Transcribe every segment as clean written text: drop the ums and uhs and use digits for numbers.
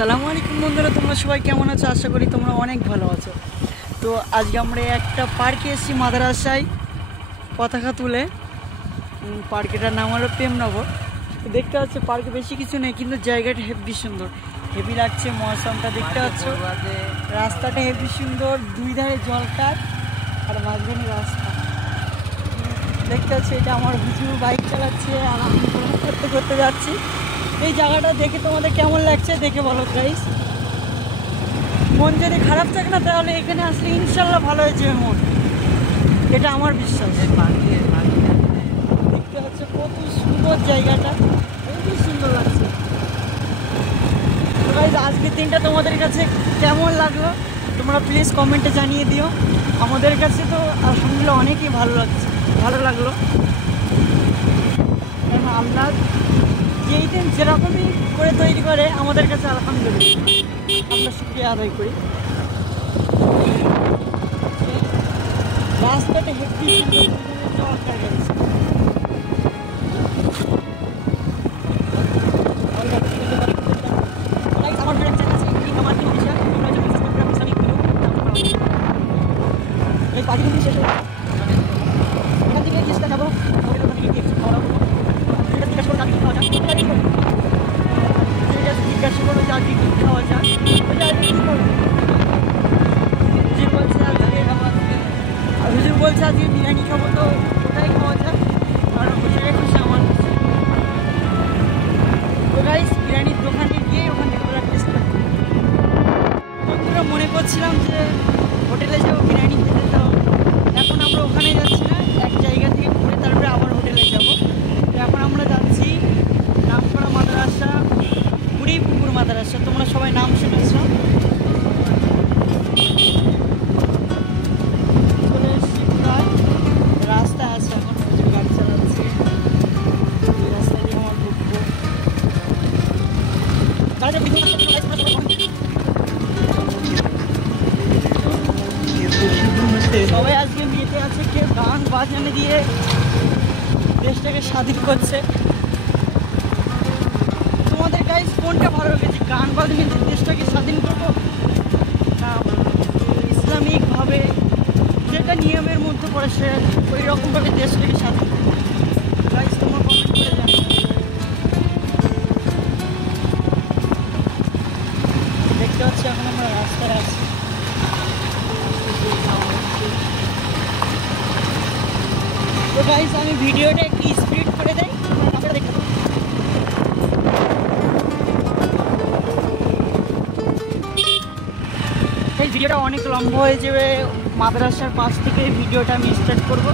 আসসালামু আলাইকুম বন্ধুরা, তোমরা সবাই কেমন আছো? আশা করি তোমরা অনেক ভালো আছো। তো আজকে আমরা একটা পার্কে এসেছি মাদ্রাসায় পতাকা তুলে। পার্কেটার নাম হলো প্রেমনগর। তো দেখতে পাচ্ছ পার্কে বেশি কিছু নেই, কিন্তু জায়গাটা হেভি সুন্দর, হেভি লাগছে। মৌসুমটা দেখতে পাচ্ছ, রাস্তাটা হেভি সুন্দর, দুই ধারে জলকার আর মাঝখানে রাস্তা দেখতে পাচ্ছ। এটা আমার হুজুর বাইক চালাচ্ছে আর আমি করতে করতে যাচ্ছি। এই জায়গাটা দেখে তোমাদের কেমন লাগছে দেখে বলো গাইস। মন যদি খারাপ থাকে না, তাহলে এখানে আসলে ইনশাল্লাহ ভালো হয়ে যাবে মন, এটা আমার বিশ্বাস। দেখতে পাচ্ছ কত সুন্দর জায়গাটা, খুবই সুন্দর লাগছে। তো গাইস, আজকের দিনটা তোমাদের কাছে কেমন লাগলো তোমরা প্লিজ কমেন্টে জানিয়ে দিও। আমাদের কাছে তো আলহামদুলিল্লাহ অনেকই ভালো লাগলো। কারণ আমরা যেই দিন যেরকমই করে তৈরি করে, আমাদের কাছে আলহামদুলিল্লাহ আমরা শুকরিয়া আদায় করি। রাস্তাটা হেভি চমৎকার গেছে। জিজ্ঞাসা করো যে আজকে কি খাওয়া যায়, হুজুর বলছে আজকে বিরিয়ানি খাবো, তো ওটাই খাওয়া যায়। কারণ হুজুরের খুশি আমার খুশি। তো গাইস, বিরিয়ানির দোকানে গিয়ে ওখান থেকে ওরা টেস্ট করতে বন্ধুরা মনে করছিলাম যে হোটেলে যাবো বিরিয়ানি খেতে, তো এখন আমরা ওখানে যাচ্ছি না, এক জায়গা থেকে ঘুরে তারপরে আবার হোটেলে যাবো। তো এখন আমরা যাচ্ছি নামকরা মাদ্রাসা, পুকুর মাদ্রাসা, তোমরা সবাই নাম শুনেছ। চলে এসছি প্রায়, রাস্তা আছে, এখন হুজুর গাড়ি চালাচ্ছে, এই রাস্তা দিয়ে আমার ঢুকবো। সবাই আজকে মেতে আছে, কেউ গান বাজানো দিয়ে দেশটাকে স্বাধীন করছে। তোমাদের গাইস কোনটা ভালো লেগেছে, গান বাজনা দিয়ে দেশটাকে স্বাধীন করবো না ইসলামিকভাবে যেটা নিয়মের মধ্যে পড়ে সে ওই রকমভাবে দেশটাকে স্বাধীন করবো? গাইস তোমার কমেন্ট করে জানো। দেখতে পাচ্ছি এখন আমরা রাস্তায় আছি। তো গাইস, আমি ভিডিওটা একটু স্পিড করে দেই, আপনারা দেখতে পাবেন। এই ভিডিওটা অনেক লম্বা হয়ে যাবে, মাদ্রাসার পাশ থেকে ভিডিওটা আমি স্টার্ট করব।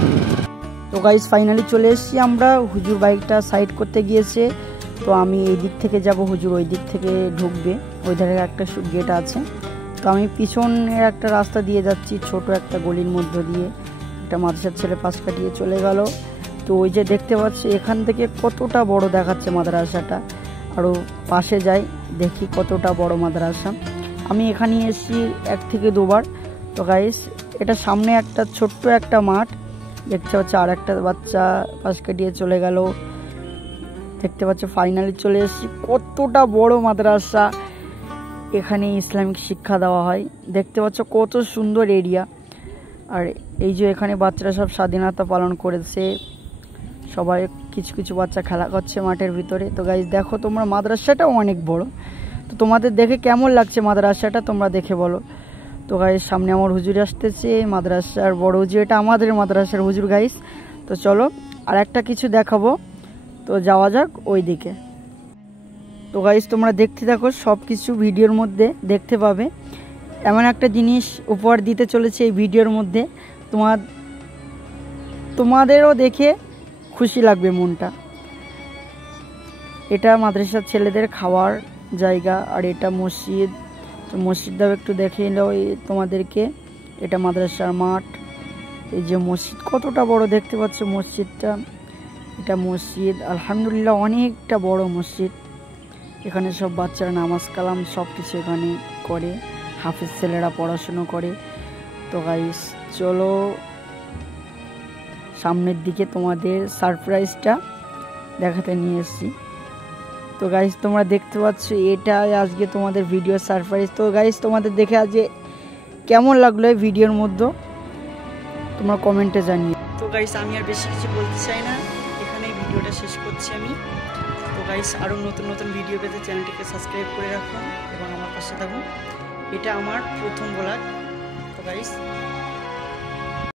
তো গাইস, ফাইনালি চলে এসেছি আমরা। হুজুর বাইকটা সাইড করতে গিয়েছে, তো আমি এই দিক থেকে যাব, হুজুর ওই দিক থেকে ঢুকবে। ওই ধারে একটা গেট আছে, তো আমি পিছনের একটা রাস্তা দিয়ে যাচ্ছি, ছোট একটা গলির মধ্য দিয়ে। একটা মাদ্রাসার ছেলে পাশ কাটিয়ে চলে গেল। তো ওই যে দেখতে পাচ্ছি এখান থেকে কতটা বড় দেখাচ্ছে মাদ্রাসাটা, আরও পাশে যাই দেখি কতটা বড় মাদ্রাসা। আমি এখানে এসেছি 1 থেকে 2 বার। তো গাইস, এটা সামনে একটা ছোট্ট একটা মাঠ দেখতে পাচ্ছি, আর একটা বাচ্চা পাশ কাটিয়ে চলে গেল। দেখতে পাচ্ছ ফাইনালি চলে এসেছি, কতটা বড় মাদ্রাসা। এখানে ইসলামিক শিক্ষা দেওয়া হয়। দেখতে পাচ্ছ কত সুন্দর এরিয়া। আর এই যে এখানে বাচ্চারা সব স্বাধীনতা পালন করেছে, সবাই কিছু কিছু বাচ্চা খেলা করছে মাঠের ভিতরে। তো গাইস দেখো তোমরা, মাদ্রাসাটাও অনেক বড়। তো তোমাদের দেখে কেমন লাগছে মাদ্রাসাটা তোমরা দেখে বলো। তো গাইস, সামনে আমার হুজুর আসতেছে, মাদ্রাসার বড় হুজুর, এটা আমাদের মাদ্রাসার হুজুর গাইস। তো চলো আর একটা কিছু দেখাবো, তো যাওয়া যাক ওই দিকে। তো গাইস, তোমরা দেখতে থাকো, সব কিছু ভিডিওর মধ্যে দেখতে পাবে। এমন একটা জিনিস উপহার দিতে চলেছে এই ভিডিওর মধ্যে, তোমাদেরও দেখে খুশি লাগবে মনটা। এটা মাদ্রাসার ছেলেদের খাওয়ার জায়গা, আর এটা মসজিদ। তো মসজিদটাও একটু দেখে নাও তোমাদেরকে। এটা মাদ্রাসার মাঠ। এই যে মসজিদ কতটা বড় দেখতে পাচ্ছ মসজিদটা, এটা মসজিদ আলহামদুলিল্লাহ অনেকটা বড় মসজিদ। এখানে সব বাচ্চারা নামাজ কালাম সব কিছু এখানে করে, হাফিজ ছেলেরা পড়াশুনো করে। তো গাইস চলো সামনের দিকে তোমাদের সারপ্রাইজটা দেখাতে নিয়ে এসেছি। তো গাইস তোমরা দেখতে পাচ্ছ এটাই আজকে তোমাদের ভিডিও সারপ্রাইজ। তো গাইস তোমাদের দেখে আজকে কেমন লাগলো এই ভিডিওর মধ্যে তোমরা কমেন্টে জানিয়ে। তো গাইস আমি আর বেশি কিছু বলতে চাই না, এখানেই ভিডিওটা শেষ করছি আমি। তো গাইস আরও নতুন নতুন ভিডিও পেতে চ্যানেলটিকে সাবস্ক্রাইব করে রাখুন এবং আমার পাশে থাকুন। এটা আমার প্রথম ব্লগ। তো গাইস